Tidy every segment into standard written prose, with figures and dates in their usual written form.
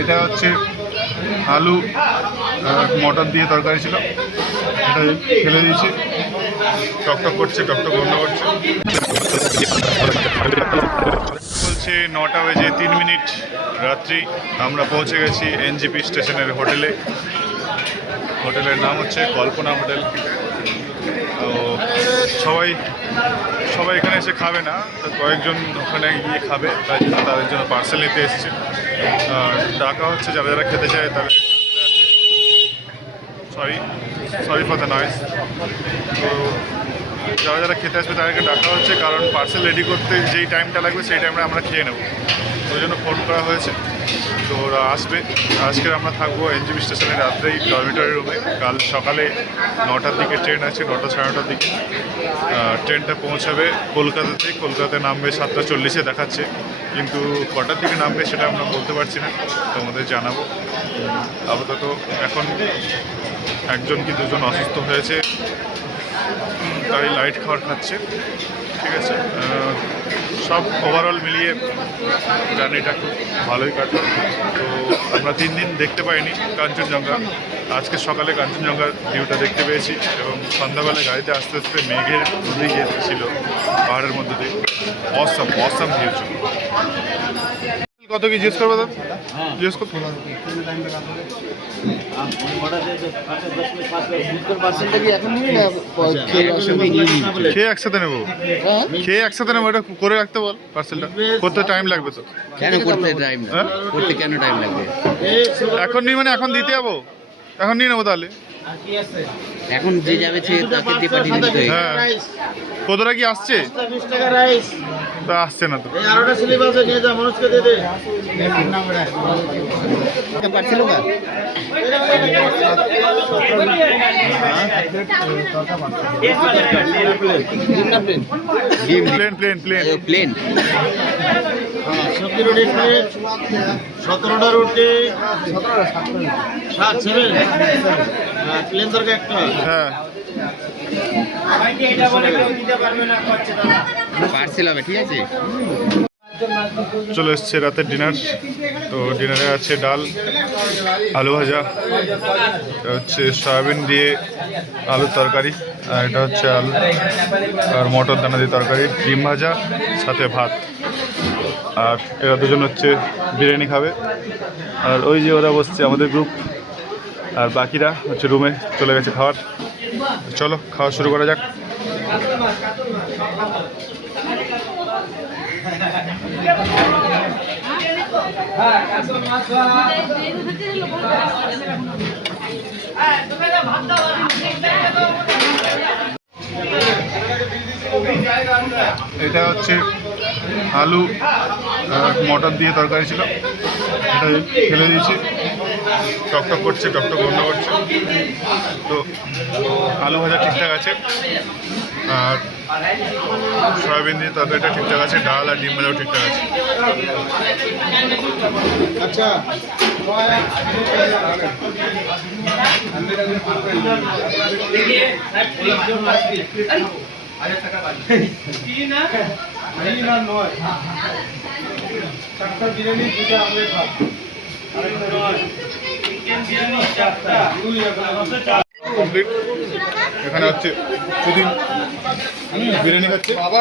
এটা হচ্ছে আলু মটর দিয়ে তরকারি ছিল, এটা ফেলে দিয়েছি। টকটক করছে, টকটক গন্ধ করছে। বলছে 9টা বেজে 3 মিনিট রাত্রি। আমরা পৌঁছে গেছি এনজিপি স্টেশনের হোটেলে। হোটেলের নাম হচ্ছে কল্পনা হোটেল। তো সবাই এখানে এসে খাবে না, তো কয়েকজন ওখানে গিয়ে খাবে, তাই জন্য তাদের জন্য পার্সেল নিতে এসেছে। ডাকা হচ্ছে যারা যারা খেতে চায় তাদের। Sorry for the noise. তো যারা যারা খেতে আসবে তাদেরকে ডাকা হচ্ছে, কারণ পার্সেল রেডি করতে যেই টাইমটা লাগবে সেই টাইমে আমরা খেয়ে নেব, ওই জন্য ফোন করা হয়েছে। তো ওরা আসবে। আজকে আমরা থাকবো এনজিপি স্টেশনে রাত্রেই ডরমিটরি রুমে। কাল সকালে 9টার দিকে ট্রেন আছে, 9টা সাড়ে 9টার দিকে ট্রেনটা পৌঁছাবে কলকাতাতে। কলকাতায় নামবে 7টা 40-এ দেখাচ্ছে, কিন্তু কটার দিকে নামবে সেটা আমরা বলতে পারছি না, তোমাদের জানাবো। আপাতত এখন একজন কি দুজন অসুস্থ হয়েছে, তাই লাইট খাবার খাচ্ছে। ঠিক আছে, সব ওভারঅল মিলিয়ে জার্নিটা খুব ভালোই কাটলো। তো আমরা 3 দিন দেখতে পাইনি কাঞ্চনজঙ্ঘা। আজকে সকালে কাঞ্চনজঙ্ঘার ভিউটা দেখতে পেয়েছি, এবং সন্ধ্যাবেলা গাড়িতে আস্তে আস্তে মেঘের নদী গিয়েছিল পাহাড়ের মধ্যে দিয়ে। অসম ভিউ ছিল। কত কি জিজ্ঞেস করবে দাদা? জিজ্ঞেস করতে খেয়ে একসাথে নেবো, খেয়ে একসাথে নেবো। এটা করে রাখতে বল, পার্সেলটা করতে টাইম লাগবে তো। কেন করতে টাইম করতে কেন টাইম লাগবে? এখন নিই মানে এখন দিতে যাবো, এখন নিয়ে নেবো তাহলে। এখন যে যাবে সে তাকে দিয়ে পাঠিয়ে দিতে হবে। হ্যাঁ, কতটা কি আসছে? তা আসছে না তো। পারছিল না প্লেন প্লেন 17টা রুটি, প্লেন তরকারি একটা। হ্যাঁ, পার্সেল হবে, ঠিক আছে। চলে এসছে রাতের ডিনার। তো ডিনারে আছে ডাল, আলু ভাজা, এটা হচ্ছে সয়াবিন দিয়ে আলুর তরকারি, আর এটা হচ্ছে আলু আর মটর দানা দিয়ে তরকারি, ডিম ভাজা, সাথে ভাত। আর এরা দুজন হচ্ছে বিরিয়ানি খাবে। আর ওই যে ওরা বসছে আমাদের গ্রুপ, আর বাকিরা হচ্ছে রুমে চলে গেছে খাওয়ার। চলো খাওয়া শুরু করা যাক। এটা হচ্ছে আলু মটর দিয়ে তরকারি ছিল, এটা ফেলে দিয়েছি। টকটক করছে, টকটক গন্ধ করছে। তো আলু ভাজা ঠিকঠাক আছে, আর সয়াবিন দিয়ে তরকারিটা ঠিকঠাক আছে, ডাল আর ডিম ভাজাও ঠিকঠাক আছে। আচ্ছা, কমপ্লিট। এখানে হচ্ছে শুধু বিরিয়ানি খাচ্ছে, বাবা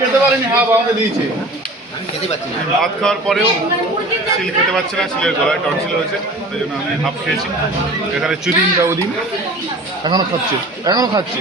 খেতে পারেনি। হ্যাঁ, বাবাকে দিয়েছে, ভাত খাওয়ার পরেও সিল খেতে পারছে না, সিলের গলায় টনসিল হয়েছে, তাই জন্য আমি হাফ খেয়েছি। এখানে চুদিনটা ওদিন এখনও খাচ্ছে।